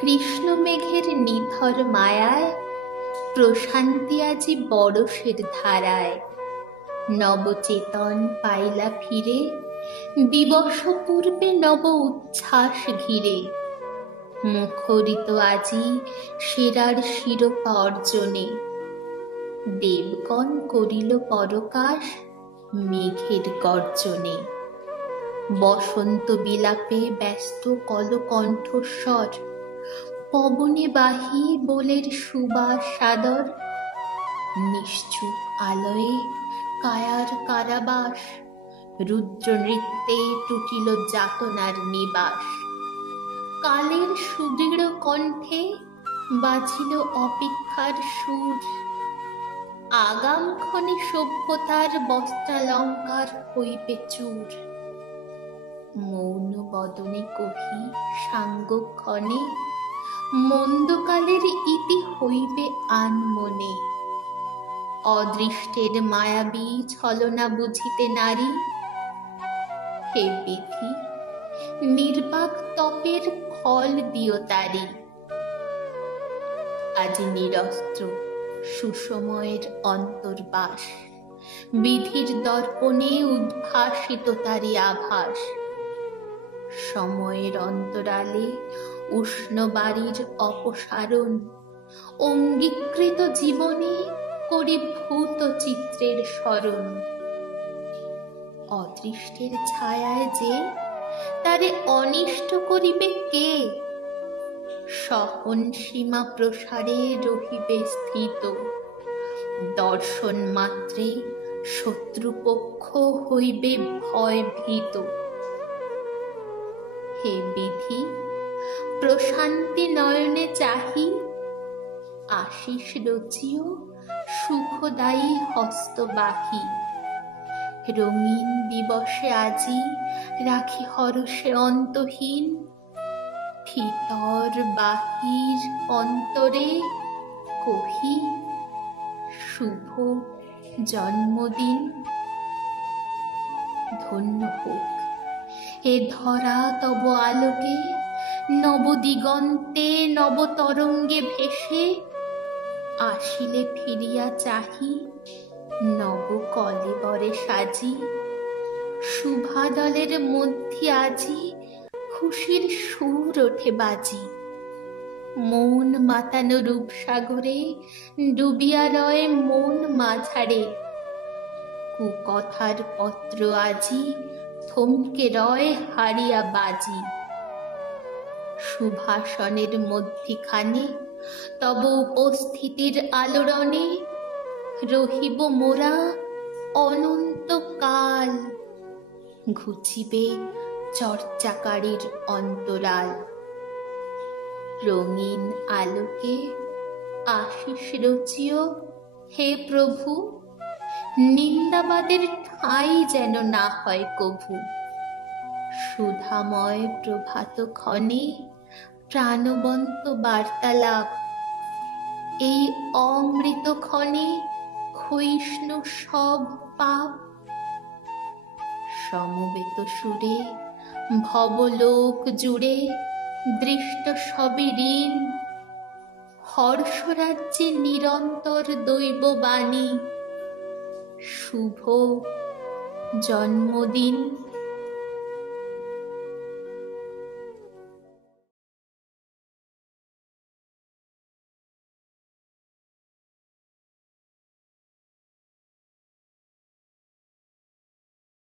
কৃষ্ণ মেঘের নিথর মায়ায় প্রশান্তি আজি বরষের ধারায়। নবচেতন পাইলা ফিরে দিবস পূর্বে নব উচ্ছ্বাস ঘিরে। মুখরিত আজি সেরার শিরোপা অর্জনে। দেবগণ করিল পরকাশ মেঘের গর্জনে। বসন্ত বিলাপে ব্যস্ত কলকণ্ঠস্বর। পবনে বাহি বোলের সুবাস সাদর। নিশ্চুপ আলয়ে কায়ার কারাবাস। রুদ্র নৃত্যে টুটিল যাতনার নিবাস। কালের সুদৃঢ় কণ্ঠে বাজিল অপেক্ষার সুর। আগাম ক্ষণে সভ্যতার বস্ত্রালঙ্কার হইবে চূর। মৌন বদনে কহি সাঙ্গক্ষণে মন্দকালের ইতি হইবে আনমনে। অদৃষ্টের মায়াবী ছলনা বুঝিতে নারী। হে বিধি নির্বাক তপের ফল দিও তারি। আজি নিরস্ত্র সুসময়ের অন্তর্বাস। বিধির দর্পণে উদ্ভাসিত তারি আভাস। সময়ের অন্তরালে উষ্ণ বাড়ির অপসারণ। অঙ্গীকৃত জীবনে করি ভূত চিত্রের স্মরণ। অদৃষ্টের ছায়ায় যে তারে অনিষ্ট করিবে কে? সহন সীমা প্রসারে রহিবে স্থিত। দর্শন মাত্রে শত্রুপক্ষ হইবে ভয় ভীত। হে বিধি প্রশান্তি নয়নে চাহি। আশিস রচিও সুখদায়ী হস্তবাহী। রঙিন দিবসে আজি রাখি হরষে অন্তহীন। ভিতর বাহির অন্তরে কহি শুভ জন্মদিন। ধন্য হোক এ ধরা তব আলোকে। নবদিগন্তে নবতরঙ্গে ভেসে। আসিলে ফিরিয়া চাহি নব কলেবরে সাজি। শুভাদলের মধ্যে আজি খুশির সুর ওঠে বাজি। মন মাতানো রূপসাগরে ডুবিয়া রয় মন মাঝারে। কুকথার পত্র আজি থমকে রয় হারিয়া বাজি। সুভাষণের মধ্যিখানে তব উপস্থিতির আলোড়নে। রহিব মোরা অনন্তকাল। ঘুচিবে চর্চাকারীর অন্তরাল। রঙিন আলোকে আশিস রচিও হে প্রভু। নিন্দাবাদের ঠাঁই যেন না হয় কভু। সুধাময় প্রভাত ক্ষণে প্রাণবন্ত বার্তালাপ। এই অমৃত ক্ষণে ক্ষয়িষ্ণু সব পাপ। সমবেত সুরে ভবলোক জুড়ে দৃষ্ট সবই ঋণ। হর্ষরাজ্যে নিরন্তর দৈববাণী। শুভ জন্মদিন।